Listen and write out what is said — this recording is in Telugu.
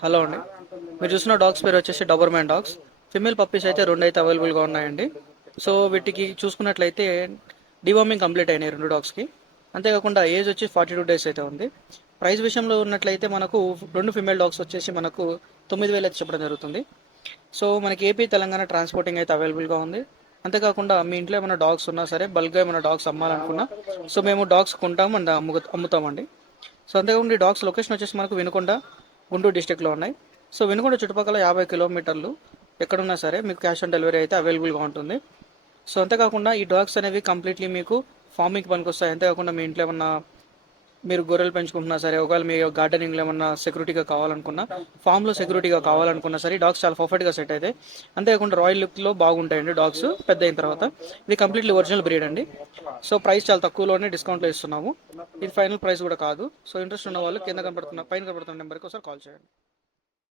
హలో అండి. మీరు చూసిన డాగ్స్ పేరు వచ్చేసి డాబర్మ్యాన్ డాగ్స్. ఫిమేల్ పప్పీస్ అయితే రెండు అయితే అవైలబుల్గా ఉన్నాయండి. సో వీటికి చూసుకున్నట్లయితే డివార్మింగ్ కంప్లీట్ అయినాయి రెండు డాగ్స్కి. అంతేకాకుండా ఏజ్ వచ్చి 42 days అయితే ఉంది. ప్రైస్ విషయంలో ఉన్నట్లయితే మనకు రెండు ఫిమేల్ డాగ్స్ వచ్చేసి మనకు 9,000 అయితే చెప్పడం జరుగుతుంది. సో మనకి ఏపీ తెలంగాణ ట్రాన్స్పోర్టింగ్ అయితే అవైలబుల్గా ఉంది. అంతేకాకుండా మీ ఇంట్లో ఏమైనా డాగ్స్ ఉన్నా సరే బల్క్గా ఏమైనా డాగ్స్ అమ్మాలనుకున్నా సో మేము డాగ్స్ కొంటాము అండ్ అమ్ముతామండి. సో అంతేకాకుండా ఈ డాగ్స్ లొకేషన్ వచ్చేసి మనకు వినుకొండ, గుంటూరు డిస్టిక్లో ఉన్నాయి. సో వినుకొండ చుట్టుపక్కల 50 కిలోమీటర్లు ఎక్కడున్నా సరే మీకు క్యాష్ ఆన్ డెలివరీ అయితే అవైలబుల్గా ఉంటుంది. సో అంతేకాకుండా ఈ డాగ్స్ అనేవి కంప్లీట్లీ మీకు ఫార్మింగ్ పనికి వస్తాయి. అంతేకాకుండా మీ ఇంట్లో ఏమన్నా మీరు గొర్రెలు పెంచుకుంటున్నా సరే, ఒకవేళ మీ గార్డెనింగ్లో ఏమన్నా సెక్యూరిటీగా కావాలనుకున్నా, ఫామ్లో సెక్యూరిటీగా కావాలనుకున్నా సరే డాగ్స్ చాలా పర్ఫెక్ట్గా సెట్ అవుతాయి. అంతేకాకుండా రాయల్ లుక్లో బాగుంటాయండి డాగ్స్ పెద్ద అయిన తర్వాత. ఇది కంప్లీట్లీ ఒరిజినల్ బ్రీడ్ అండి. సో ప్రైస్ చాలా తక్కువలోనే డిస్కౌంట్లో ఇస్తున్నాము. ఇది ఫైనల్ ప్రైస్ కూడా కాదు. సో ఇంట్రెస్ట్ ఉన్న వాళ్ళు కింద కనబడుతున్న పైన కనబడుతున్న నెంబర్కి ఒకసారి కాల్ చేయండి.